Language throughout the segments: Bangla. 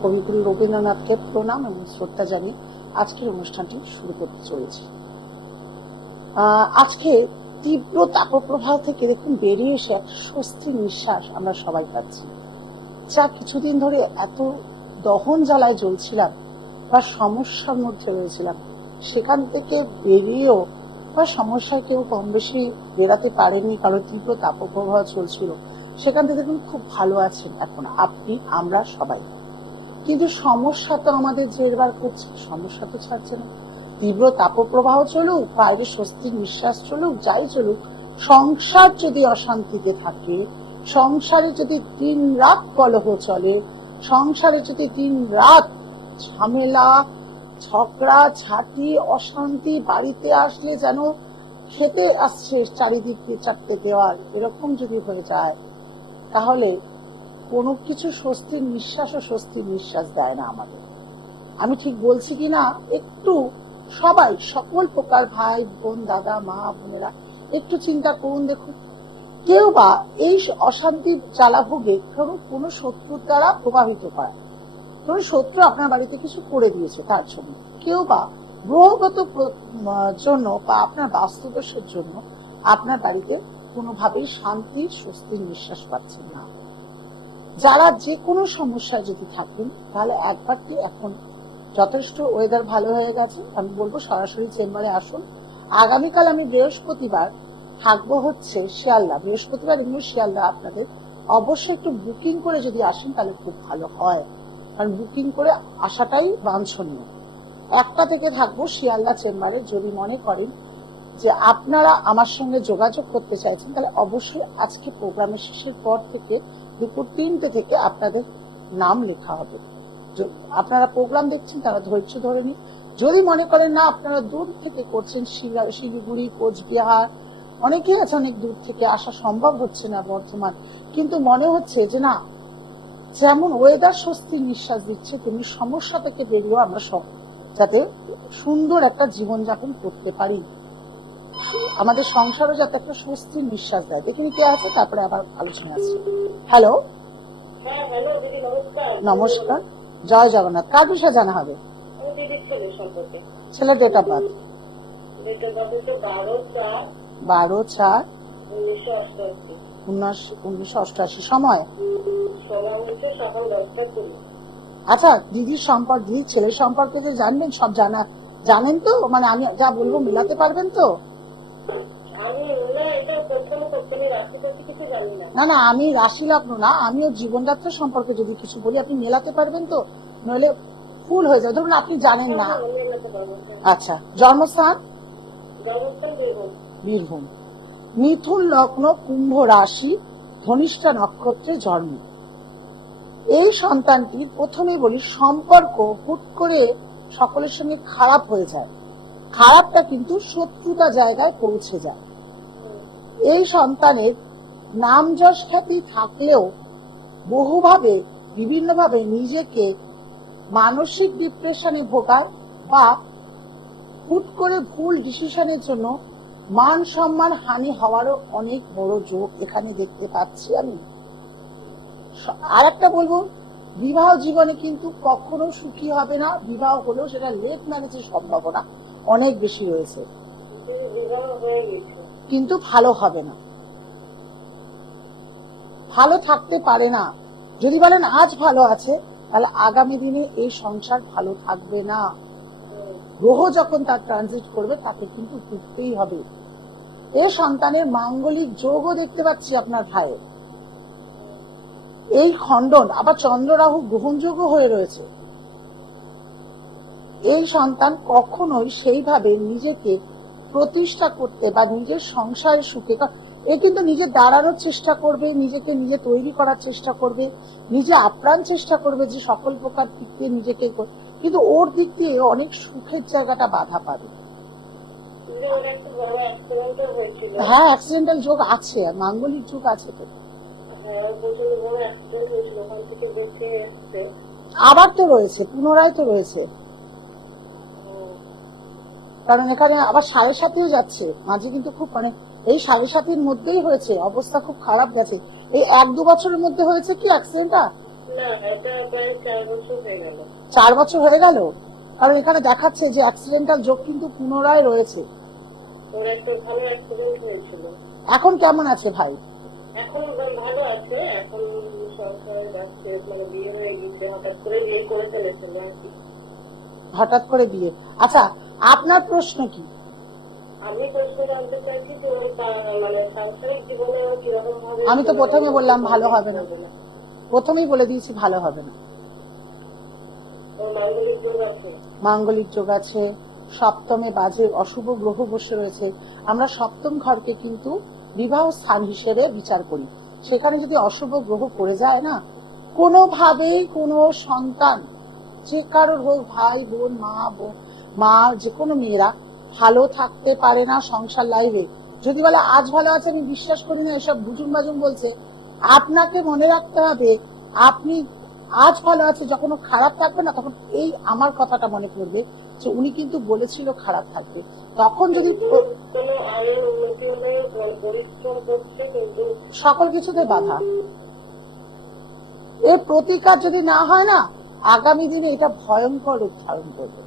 কবিগুরু রবীন্দ্রনাথকে প্রণাম এবং শ্রদ্ধা জানিয়ে আজকের অনুষ্ঠানটি শুরু করতে চলেছি। আজকে তীব্র তাপপ্রবাহ থেকে দেখুন বেরিয়ে এসে একটা স্বস্তির নিঃশ্বাস আমরা সবাই পাচ্ছি। যা কিছুদিন ধরে এত দহন জ্বালায় জ্বলছিলাম বা সমস্যার মধ্যে রয়েছিলাম, সেখান থেকে বেরিয়েও বা সমস্যায় কেউ কম বেশি বেরাতে পারেনি, কারণ তীব্র তাপপ্রবাহ চলছিল, সেখান থেকে দেখুন খুব ভালো আছেন এখন আপনি, আমরা সবাই। কিন্তু সমস্যা তো আমাদের জেরবার করছে, সমস্যা তো ছাড়ছে না। তীব্র তাপপ্রবাহ চলুক, বাইরে স্বস্তির নিঃশ্বাস চলুক, যাই চলুক, সংসার যদি অশান্তিতে থাকে, সংসারে যদি দিন রাত কলহ চলে, সংসারে যদি দিন রাত ঝামেলা, ঝগড়া ঝাঁটি, অশান্তি, বাড়িতে আসলে যেন খেতে আসছে চারিদিক দিয়ে চারটে দেওয়াল, এরকম যদি হয়ে যায়, তাহলে কোনো কিছু স্বস্তির নিঃশ্বাস ও স্বস্তির নিঃশ্বাস দেয় না আমাদের। আমি ঠিক বলছি কিনা একটু সবাই, সকল প্রকার ভাই বোন, দাদা মা বোনেরা একটু চিন্তা করুন। দেখুন, কেউ বা এই অশান্তির জ্বালা ভোগে কোনো শত্রুর দ্বারা প্রভাবিত করা, ধরুন শত্রু আপনার বাড়িতে কিছু করে দিয়েছে, তার জন্য কেউ বা গ্রহগত জন্য বা আপনার বাস্তুদোষের জন্য আপনার বাড়িতে কোনোভাবেই শান্তি স্বস্তির নিঃশ্বাস পাচ্ছেন না। যারা যে কোনো সমস্যায় যদি থাকুন, তাহলে একবার কি এখন যথেষ্ট ওয়েদার ভালো হয়ে গেছে, আমি বলবো সরাসরি চেম্বারে আসুন। আগামীকাল আমি বৃহস্পতিবার থাকবো হচ্ছে শিয়ালদা, বৃহস্পতিবার এমনি শিয়ালদা। আপনাদের অবশ্যই একটু বুকিং করে যদি আসেন তাহলে খুব ভালো হয়, কারণ বুকিং করে আসাটাই বাঞ্ছনীয়। 1টা থেকে থাকবো শিয়ালদা চেম্বারে। যদি মনে করেন যে আপনারা আমার সঙ্গে যোগাযোগ করতে চাইছেন, তাহলে অবশ্যই আজকে প্রোগ্রামের শেষের পর থেকে দুপুর 3টে থেকে আপনাদের নাম লেখা হবে। আপনারা প্রোগ্রাম দেখছেন তারা ধৈর্য ধরে নিন। যদি মনে করেন না আপনারা দূর থেকে করছেন, শিলিগুড়ি, কোচবিহার, অনেকেই আছে অনেক দূর থেকে, আসা সম্ভব হচ্ছে না বর্ধমান, কিন্তু মনে হচ্ছে যে না, যেমন ওয়েদার স্বস্তির নিঃশ্বাস দিচ্ছে, তেমনি সমস্যা থেকে বেরিয়েও আমরা সব যাতে সুন্দর একটা জীবনযাপন করতে পারি, আমাদের সংসারও যাতে একটা স্বস্তির নিঃশ্বাস দেয়। দেখুন কে আছে, তারপরে আবার আলোচনা আছে। হ্যালো, নমস্কার, জয় জগন্নাথ। কার বিষয়ে জানা হবে? ছেলের ডেট অফ বার্থ 12/4/1988। সময়? আচ্ছা, দিদির সম্পর্ক, দিদির ছেলের সম্পর্কে যে জানবেন, সব জানেন তো? মানে আমি যা বলবো মেলাতে পারবেন তো? না না, আমি রাশি লগ্ন না, আমিও জীবনযাত্রা সম্পর্কে যদি কিছু বলি আপনি মেলাতে পারবেন তো? নইলে ফুল হয়ে যায়। ধরুন আপনি জানেন না। আচ্ছা, জন্মস্থান? বীরভূম। মিথুন লগ্ন, কুম্ভ রাশি, ধনিষ্ঠা নক্ষত্রে জন্ম। এই সন্তানটি, প্রথমে বলি, সম্পর্ক হুট করে সকলের সঙ্গে খারাপ হয়ে যায়, খারাপটা কিন্তু শত্রুতা জায়গায় পৌঁছে যায়। এই সন্তানের নাম যশ খ্যাতি থাকলেও বহুভাবে বিভিন্নভাবে নিজেকে মানসিক ডিপ্রেশনে ভোগায়, বা হুট করে ভুল ডিসিশনের জন্য মান সম্মান হানি হওয়ারও অনেক বড় যোগ এখানে দেখতে পাচ্ছি আমি। আর একটা বলবো, বিবাহ জীবনে কিন্তু কখনো সুখী হবে না, বিবাহ হলেও সেটা লেট ম্যারেজের সম্ভাবনা অনেক বেশি রয়েছে, কিন্তু ভালো হবে না, ভালো থাকতে পারে না। যদি বলেন আজ ভালো আছে, তাহলে আগামী দিনে এই সংসার ভালো থাকবে না। গ্রহ যখন তার ট্রানজিট করবে তাকে কিন্তু বুঝতেই হবে। এ সন্তানের মাঙ্গলিক যোগও দেখতে পাচ্ছি আপনার ভাইয়ের। এই খণ্ডন আবার চন্দ্র রাহু গ্রহণযোগ্য হয়ে রয়েছে। এই সন্তান কখনোই সেইভাবে নিজেকে প্রতিষ্ঠা করতে বা নিজের সংসারের সুখে, এ কিন্তু নিজে দাঁড়ানোর চেষ্টা করবে, নিজেকে নিজে তৈরি করার চেষ্টা করবে, নিজে আপ্রাণ চেষ্টা করবে যে সকল প্রকার দিক দিয়ে নিজেকে, কিন্তু ওর দিক দিয়ে অনেক সুখের জায়গাটা বাধা পাবে। হ্যাঁ, অ্যাক্সিডেন্টাল যোগ আছে, মাঙ্গলিক যোগ আছে তো। আবার তো রয়েছে, পুনরায় তো রয়েছে, কারণ এখানে আবার 7.5 যাচ্ছে মাঝে, কিন্তু খুব মানে এই 7.5 মধ্যেই হয়েছে, অবস্থা খুব খারাপ গেছে। এই 1-2 বছরের মধ্যে হয়েছে কি অ্যাক্সিডেন্টটা, না, এটা প্রায় 4 বছর হয়ে গেল। 4 বছর হয়ে গেল? কারণ এখানে দেখাচ্ছে যে অ্যাক্সিডেন্টাল যোগ কিন্তু পুনরায় রয়েছে। ওর একটা ওখানে অ্যাক্সিডেন্ট হয়েছিল। এখন কেমন আছে ভাই? এখন ভালো আছে, এখন সংসারে যাচ্ছে, মানে বিয়ে হয়ে গিয়েছে, হঠাৎ করে বিয়ে করে ফেলেছিল আর কি। হঠাৎ করে বিয়ে। আচ্ছা, আপনার প্রশ্ন কি? আমি প্রশ্ন জানতে চাইছি যে ওর মানে সাংসারিক জীবনে ও কিরকম ভাবে। আমি তো প্রথমে বললাম ভালো হবে না, প্রথমেই বলে দিয়েছি ভালো হবে না। ওর মাঙ্গলিক যোগ আছে। মাঙ্গলিক যোগ আছে, সপ্তমে বাজে অশুভ গ্রহ বসে রয়েছে। আমরা সপ্তম ঘরকে কিন্তু বিবাহ স্থান হিসেবে বিচার করি। সেখানে যদি অশুভ গ্রহ পড়ে যায় না, কোনোভাবেই কোনো সন্তান, যে কারোর হোক, ভাই বোন, মা যে কোনো মেয়েরা ভালো থাকতে পারে না সংসার লাইফে। যদি বলে আজ ভালো আছে, আমি বিশ্বাস করি না, এসব বুজুম বাজুম বলছে। আপনাকে মনে রাখতে হবে, আপনি আজ ভালো আছে, যখন খারাপ থাকবে না, তখন এই আমার কথাটা মনে পড়বে যে উনি কিন্তু বলেছিল খারাপ থাকবে। তখন যদি সকল কিছুতে বাধা, এর প্রতিকার যদি না হয় না, আগামী দিনে এটা ভয়ঙ্কর রূপ ধারণ করবে।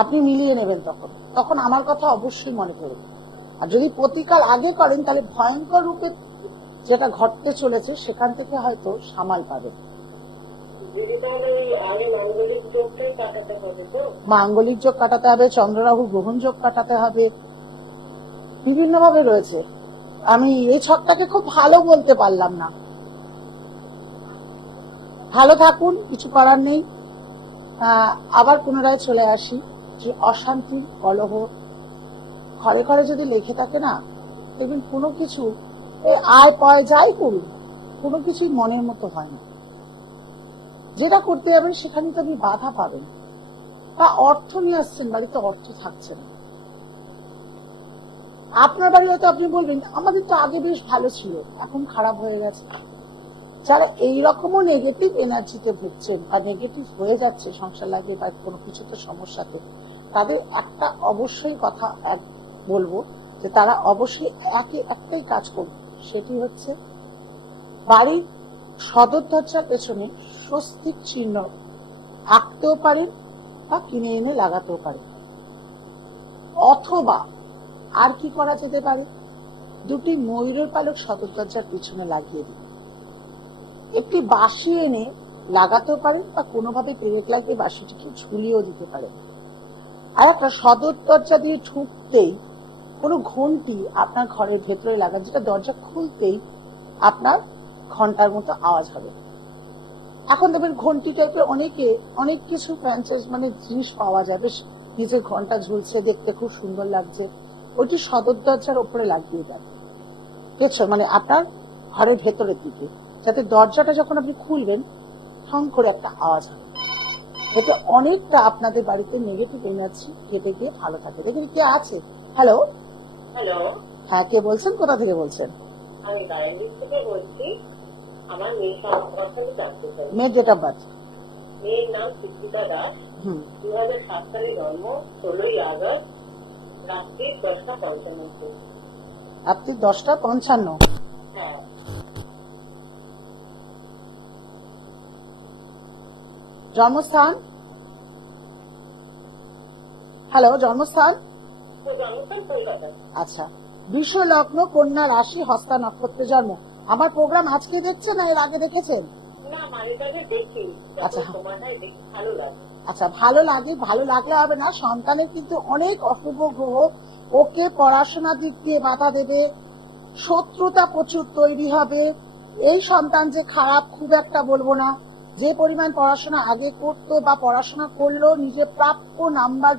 আপনি মিলিয়ে নেবেন, তখন আমার কথা অবশ্যই মনে পড়বে। আর যদি প্রতিকার আগে করেন, তাহলে ভয়ঙ্কর রূপে যেটা ঘটতে চলেছে সেখান থেকে হয়তো সামাল পাবেন। মাঙ্গলিক যোগ কাটাতে হবে, চন্দ্ররাহু গ্রহণ যোগ কাটাতে হবে, বিভিন্ন ভাবে রয়েছে। আমি এই ছকটাকে খুব ভালো বলতে পারলাম না। ভালো থাকুন, কিছু করার নেই। আবার পুনরায় চলে আসি যে অশান্তি, কলহ ঘরে ঘরে যদি লেগে থাকে না, দেখবেন কোনো কিছু আয় পয় যাই করুন, কোনো কিছুই মনের মতো হয় না। যেটা করতে যাবেন সেখানে তো আপনি বাধা পাবেন। বা অর্থ নিয়ে আসছেন, বাড়িতে অর্থ থাকছে না। আপনার বাড়ি হয়তো আপনি বলবেন আমাদের তো আগে বেশ ভালো ছিল, এখন খারাপ হয়ে গেছে। যারা এইরকমও নেগেটিভ এনার্জিতে ভুগছেন বা নেগেটিভ হয়ে যাচ্ছে সংসার লাগে বা কোনো কিছুতে সমস্যাতে, তাদের একটা অবশ্যই কথা বলবো যে তারা অবশ্যই একটাই কাজ করবে, সেটি হচ্ছে বাড়ির সদর দরজার পেছনে স্বস্তিক চিহ্ন আঁকতেও পারেন বা কিনে এনে লাগাতেও পারেন। অথবা আর কি করা যেতে পারে, দুটি ময়ূরের পালক সদর দরজার পিছনে লাগিয়ে দিন। একটি বাঁশি এনে লাগাতেও পারেন বা কোনোভাবে পেরেক লাগিয়ে বাঁশিটিকে ঝুলিয়েও দিতে পারেন। আর একটা সদর দরজা দিয়ে ঢুকতেই কোনো ঘন্টি আপনার ঘরের ভেতরে লাগান, যেটা দরজা খুলতেই আপনার ঘন্টার মতো আওয়াজ হবে। এখন দেখবেন ঘন্টি টাইপের অনেক কিছু ফ্যান্সি মানে জিনিস পাওয়া যাবে, নিজের ঘন্টা ঝুলছে, দেখতে খুব সুন্দর লাগছে। ওইটি সদর দরজার উপরে লাগিয়ে দেন, পেছন মানে আপনার ঘরের ভেতরের দিকে, যাতে দরজাটা যখন আপনি খুলবেন ঠং করে একটা আওয়াজ হবে। যাতে অনেকটা আপনাদের বাড়িতে নেগেটিভ এনার্জি কেটে গিয়ে ভালো থাকে। দেখুন কে আছে। হ্যালো। হ্যালো। হ্যাঁ, কে বলছেন, কোথা থেকে বলছেন? আমি দার্জিলিং থেকে বলছি। আমার মেয়ের সম্পর্কে জানতে চাই। মেয়ের ডেট অফ বার্থ? মেয়ের নাম সুচিতা দাস। 2007 সালে জন্ম, 16ই আগস্ট, রাত্রি 10:55। রাত্রি 10:55। হ্যাঁ। জন্মস্থান? হ্যালো, জন্মস্থান? জন্মস্থান কলকাতা। আচ্ছা, বৃষ লগ্ন, কন্যা রাশি, হস্তা নক্ষত্রে জন্ম। আমার প্রোগ্রাম আজকে দেখছেন না এর আগে দেখেছেন? না, মানিটাকে দেখি। আচ্ছা, তোমারটাই দেখি, ভালো লাগে। আচ্ছা, ভালো লাগলে হবে না। সন্তানের কিন্তু অনেক অশুভ গ্রহ ওকে পড়াশোনার দিক দিয়ে বাধা দেবে, শত্রুতা প্রচুর তৈরি হবে। এই সন্তান যে খারাপ খুব একটা বলবো না, যে পরিমাণ পড়াশোনা আগে করতো বা পড়াশোনা করলেও নিজের প্রাপ্য নাম্বার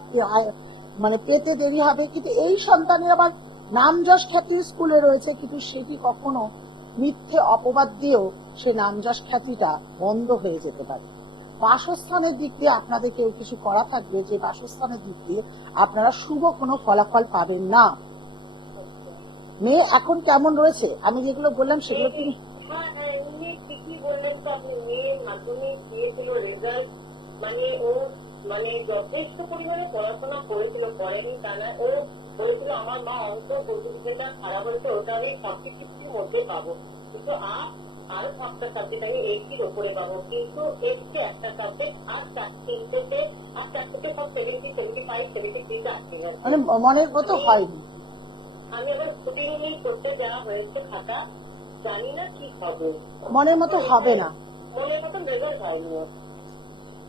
মানে পেতে দেরি হবে। কিন্তু এই সন্তানের আবার নাম যশ খ্যাতি স্কুলে রয়েছে, কিন্তু সেটি কখনো মিথ্যে অপবাদ দিয়েও সে নাম যশ খ্যাতিটা বন্ধ হয়ে যেতে পারে। বাসস্থানের দিক দিয়ে আপনাদের কেউ কিছু করা থাকবে, যে বাসস্থানের দিক দিয়ে আপনারা শুভ কোনো ফলাফল পাবেন না। মেয়ে এখন কেমন রয়েছে আমি যেগুলো বললাম সেগুলো কি? ঠিকই বললেন তো আপনি। মেয়ের মাধ্যমিক দিয়েছিল, রেজাল্ট মানে ও মানে যথেষ্ট পরিমাণে পড়াশোনা করেছিল, পড়েনি তা না। ও বলেছিল আমার মা অঙ্ক যেটা খারাপ হয়েছে ওটা আমি 50-50 মধ্যে পাবো, কিন্তু আর আর 5টা সাবজেক্ট আমি 80-র উপরে পাবো, কিন্তু এসছে একটা সাবজেক্ট আর 4 থেকে সব 70, 75, 73 আসছে। মানে মনের মতো হয়নি। আমি আবার ছুটি নিয়ে করতে যাওয়া হয়েছে খাতা, জানি না কি হবে। মনের মতো হবে না, মনের মতো রেজাল্ট হয়নি ওর।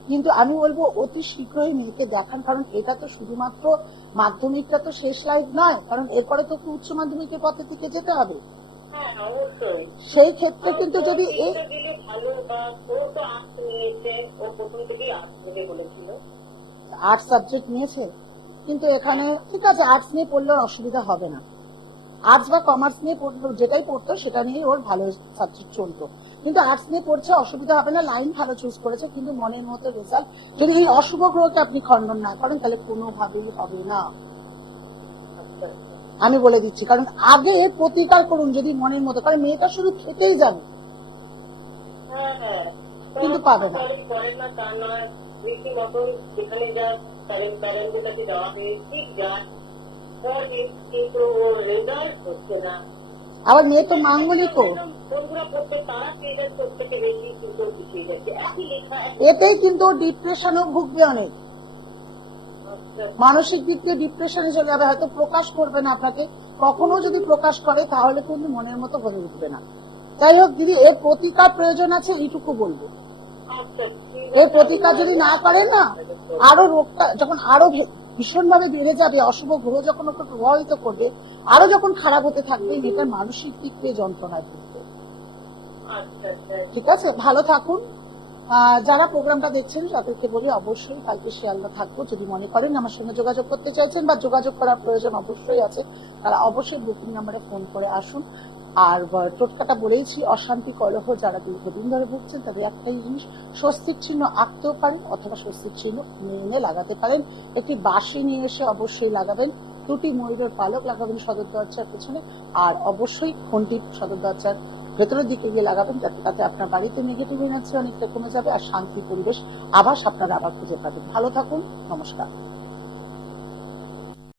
কিন্তু আমি বলবো অতি শীঘ্রই মেয়েকে দেখান, কারণ এটা তো শুধুমাত্র মাধ্যমিকটা তো শেষ লাইফ নয়, কারণ এরপরে তো উচ্চ মাধ্যমিকের পথে থেকে যেতে হবে। হ্যাঁ অবশ্যই। সেই ক্ষেত্রে কিন্তু যদি এই দিলে ভালো, বা ও তো আর্টস নিয়েছে, ও প্রথম থেকেই আর্টস নেবে বলেছিল। আর্টস সাবজেক্ট নিয়েছে, কিন্তু এখানে ঠিক আছে আর্টস নিয়ে পড়লে অসুবিধা হবে না, আর্টস বা কমার্স নিয়ে পড়লো, যেটাই পড়তো সেটা নিয়ে ওর ভালো সাবজেক্ট চলতো, কিন্তু আর্টস নিয়ে পড়ছে অসুবিধা হবে না, লাইন ভালো চুজ করেছে, কিন্তু মনের মতো রেজাল্ট যদি এই অশুভ গ্রহকে আপনি খণ্ডন না করেন তাহলে কোনোভাবেই হবে না, আমি বলে দিচ্ছি। কারণ আগে এর প্রতিকার করুন যদি মনের মতো, কারণ মেয়েটা শুধু খেতেই যাবে কিন্তু পাবে না। করে না তা নয়, রীতিমতো যেখানে যা প্যারেন্টদের কাছে যাওয়া হয়ে ঠিক যায়, কিন্তু রেজাল্ট হচ্ছে না। আবার মেয়ে তো মাঙ্গলিকও, বন্ধুরা পড়তে তারা পেয়ে প্রত্যেকে বেশি কিন্তু পিছিয়ে যাচ্ছে, একই লেখা। এতেই কিন্তু ডিপ্রেশনও ভুগবে অনেক, মানসিক দিক দিয়ে ডিপ্রেশনে চলে যাবে, হয়তো প্রকাশ করবে না আপনাকে, কখনো যদি প্রকাশ করে তাহলে কিন্তু মনের মতো হয়ে উঠবে না। যাই হোক দিদি, এর প্রতিকার প্রয়োজন আছে এইটুকু বলবো, এর প্রতিকার যদি না করেন না, আরো রোগটা যখন আরো ভীষণ ভাবে বেড়ে যাবে, অশুভ গ্রহ যখন ওকে প্রভাবিত করবে, আরো যখন খারাপ হতে থাকবে, মেয়েটার মানসিক দিক দিয়ে যন্ত্রণায় ভুগবে। ঠিক আছে, ভালো থাকুন। যারা প্রোগ্রামটা দেখছেন তাদেরকে বলি অবশ্যই কালকে শিয়ালদা থাকবো, যদি মনে করেন আমার সঙ্গে যোগাযোগ করতে চাইছেন বা যোগাযোগ করার প্রয়োজন অবশ্যই আছে, তারা অবশ্যই বুকিং নাম্বারে ফোন করে আসুন। আর টোটকাটা বলেইছি, অশান্তি কলহ যারা দীর্ঘদিন ধরে ভুগছেন তাদের একটাই জিনিস, স্বস্তিক চিহ্ন আঁকতেও পারেন অথবা স্বস্তিক চিহ্ন এনে লাগাতে পারেন, একটি বাঁশি নিয়ে এসে অবশ্যই লাগাবেন, 2টি ময়ূরের পালক লাগাবেন সদর দরজার পেছনে, আর অবশ্যই ঘন্টি সদর দরজার ভেতরের দিকে গিয়ে লাগাবেন, যাতে তাতে আপনার বাড়িতে নেগেটিভ এনার্জি অনেকটা কমে যাবে আর শান্তি পরিবেশ আভাস আপনারা আবার খুঁজে পাবেন। ভালো থাকুন, নমস্কার।